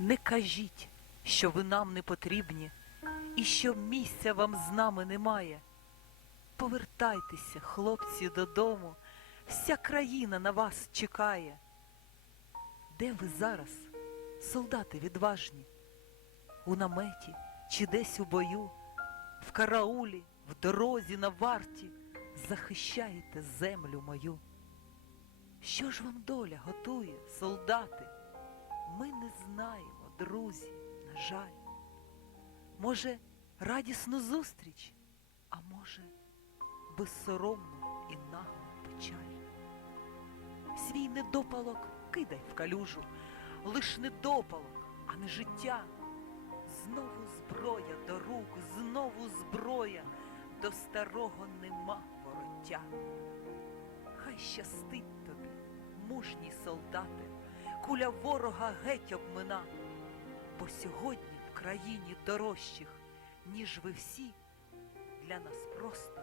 Не кажіть, що ви нам не потрібні, і що місця вам з нами немає. Повертайтеся, хлопці, додому, вся країна на вас чекає. Де ви зараз, солдати відважні? У наметі чи десь у бою, в караулі, в дорозі на варті захищаєте землю мою. Що ж вам доля готує, солдати? Ми не знаємо, друзі, на жаль. Може, радісну зустріч, а може, безсоромну і наглу печаль. Свій недопалок кидай в калюжу, лиш недопалок, а не життя. Знову зброя до рук, знову зброя, до старого нема вороття. Хай щастить тобі, мужній солдате, куля ворога геть обмина, бо сьогодні в країні дорожчих, ніж ви всі, для нас просто